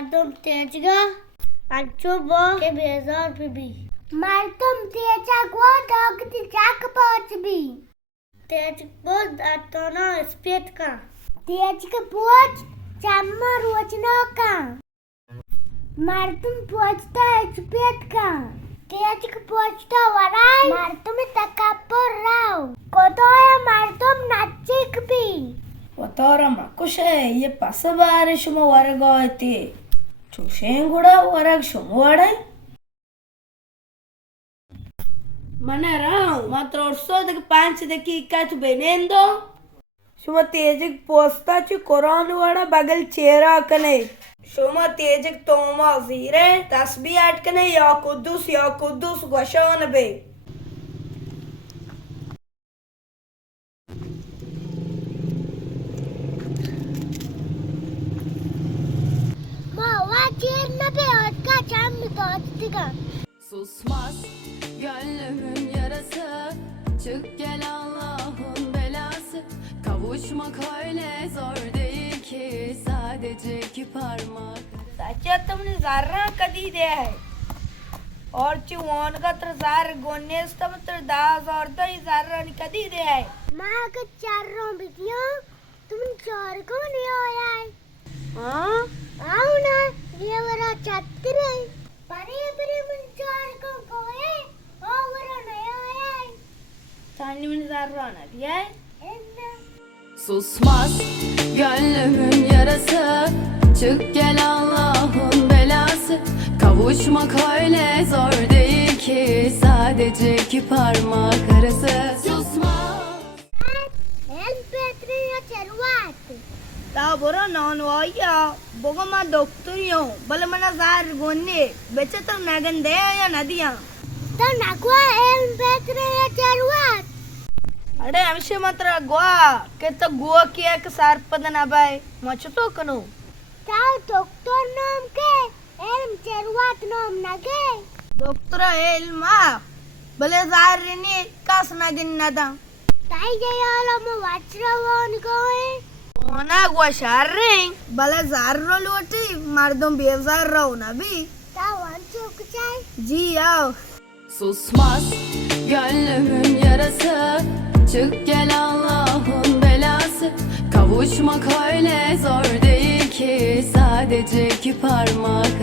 मर्दम तेजगा अच्छोबो के बेजार भी मर्दम तेजा को दगती जाक पहुंच भी तेज बहुत अतोना स्पेट का तेज का पहुंच चम्मा रोचना का मर्दम पहुंचता है स्पेट का तेज का पहुंचता वराय मर्दम तकबर राव कोतोया मर्दम नच्चिक भी ಒತ್ತವರಮ್ಮ ಖುಷಿ ಈ ಪಸಬಾರಿ ಶುಮ ಹೊರಗೋಯ್ತಿ ಚುಷೇನ್ ಕೂಡ ಹೊರಗೆ ಶುಮವಾಡ ಮನೆರ ಮಾತ್ರ ವರ್ಷದಕ್ಕೆ ಪಾಂಚದಕ್ಕೆ ಇಕ್ಕಾಚು ಬೆನೆಂದೋ ಶುಮ ತೇಜಕ್ ಪೋಸ್ತಾಚು ಕುರಾನ್ ವಾಡ ಬಗಲ್ ಚೇರಾ ಕನೆ ಶುಮ ತೇಜಕ್ ತೋಮ ಝೀರೆ ತಸ್ಬಿ ಅಟ್ಕನೆ ಯಾ ಕುದ್ದುಸ್ ಗೊಶವನ ಬೇ Susmaz gönlümün yarası, çık gel Allah'ın belası. Kavuşmak öyle zor değil ki, sadece iki parmak. सच्चा तुमने ज़ारा कदी दे है और चिवान का तर ज़ार गोनेस तब तर दास और तो ही ज़ारा ने कदी दे है माँ का चार बिटिया तुम चार को नहीं आया है हाँ आओ ना ये वाला छात्र है परे मन चार को कोए और वाला नया आया है तानी में ज़ारा ना दिया है Susmaz gönlümün yarası, çık gel Allah'ın belası. Kavuşmak öyle zor değil ki, sadece iki parmak arası. Susmaz. El Petrinha Cervat. ता बोरा नॉन वाया बोगा मा डॉक्टरियो बल मना ज़ार गोने बेचे तो नगन दे या नदिया तो नगवा El Petrinha Cervat. अरे अवश्य मात्र गोवा के तो गोवा किया के सार पदन अबाय मच तो कनो ताऊ डॉक्टर नाम के El Cervat नाम नगे डॉक्टर एल्मा भले ज़ार रेनी कास नगन नदा ताई जयाला मो वाचरावन कोए मना गवा शार रे भले ज़ार रो लोटी मर्दों बेजार रहो ना भी ताऊ अंचो कुचाई जी आओ Susmaz gönlümün yarası, çık gel Allah'ın belası. Kavuşmak öyle zor değil ki, sadece iki parmak